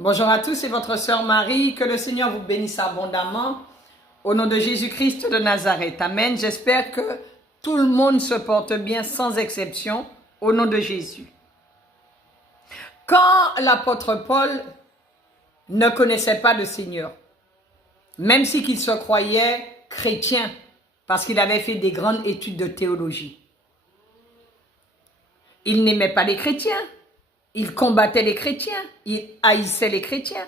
Bonjour à tous, c'est votre sœur Marie. Que le Seigneur vous bénisse abondamment. Au nom de Jésus-Christ de Nazareth. Amen. J'espère que tout le monde se porte bien sans exception. Au nom de Jésus. Quand l'apôtre Paul ne connaissait pas le Seigneur, même si qu'il se croyait chrétien, parce qu'il avait fait des grandes études de théologie, il n'aimait pas les chrétiens. Il combattait les chrétiens, il haïssait les chrétiens.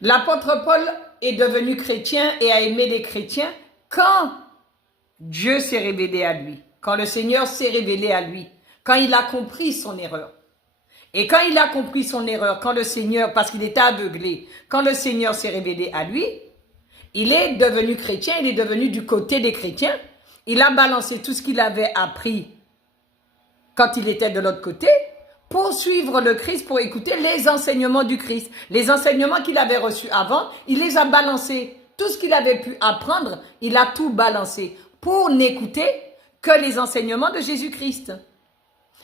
L'apôtre Paul est devenu chrétien et a aimé les chrétiens quand Dieu s'est révélé à lui, quand le Seigneur s'est révélé à lui, quand il a compris son erreur. Et quand il a compris son erreur, quand le Seigneur, parce qu'il était aveuglé, quand le Seigneur s'est révélé à lui, il est devenu chrétien, il est devenu du côté des chrétiens. Il a balancé tout ce qu'il avait appris quand il était de l'autre côté, pour suivre le Christ, pour écouter les enseignements du Christ. Les enseignements qu'il avait reçus avant, il les a balancés. Tout ce qu'il avait pu apprendre, il a tout balancé pour n'écouter que les enseignements de Jésus-Christ.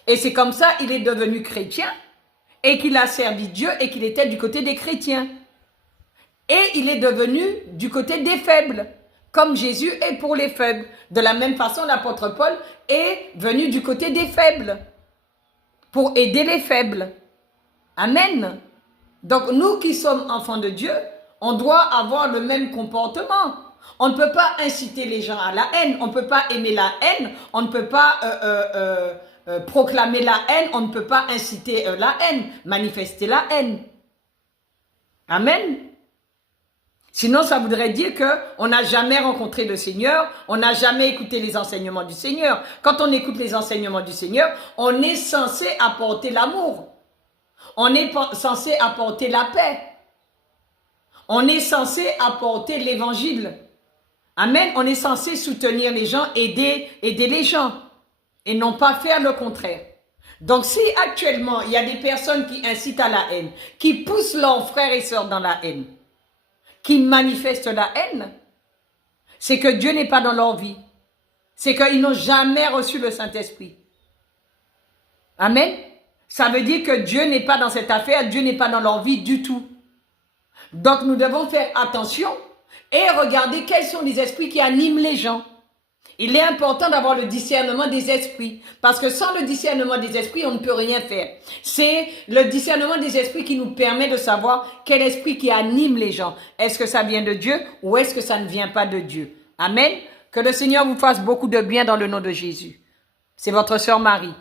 Et c'est comme ça qu'il est devenu chrétien et qu'il a servi Dieu et qu'il était du côté des chrétiens. Et il est devenu du côté des faibles, comme Jésus est pour les faibles. De la même façon, l'apôtre Paul est venu du côté des faibles, pour aider les faibles. Amen. Donc nous qui sommes enfants de Dieu, on doit avoir le même comportement. On ne peut pas inciter les gens à la haine, on ne peut pas aimer la haine, on ne peut pas proclamer la haine, on ne peut pas inciter la haine, manifester la haine. Amen. Sinon, ça voudrait dire qu'on n'a jamais rencontré le Seigneur, on n'a jamais écouté les enseignements du Seigneur. Quand on écoute les enseignements du Seigneur, on est censé apporter l'amour. On est censé apporter la paix. On est censé apporter l'évangile. Amen. On est censé soutenir les gens, aider les gens. Et non pas faire le contraire. Donc si actuellement, il y a des personnes qui incitent à la haine, qui poussent leurs frères et sœurs dans la haine, qui manifestent la haine, c'est que Dieu n'est pas dans leur vie. C'est qu'ils n'ont jamais reçu le Saint-Esprit. Amen. Ça veut dire que Dieu n'est pas dans cette affaire, Dieu n'est pas dans leur vie du tout. Donc nous devons faire attention et regarder quels sont les esprits qui animent les gens. Il est important d'avoir le discernement des esprits, parce que sans le discernement des esprits, on ne peut rien faire. C'est le discernement des esprits qui nous permet de savoir quel esprit qui anime les gens. Est-ce que ça vient de Dieu ou est-ce que ça ne vient pas de Dieu? Amen. Que le Seigneur vous fasse beaucoup de bien dans le nom de Jésus. C'est votre sœur Marie.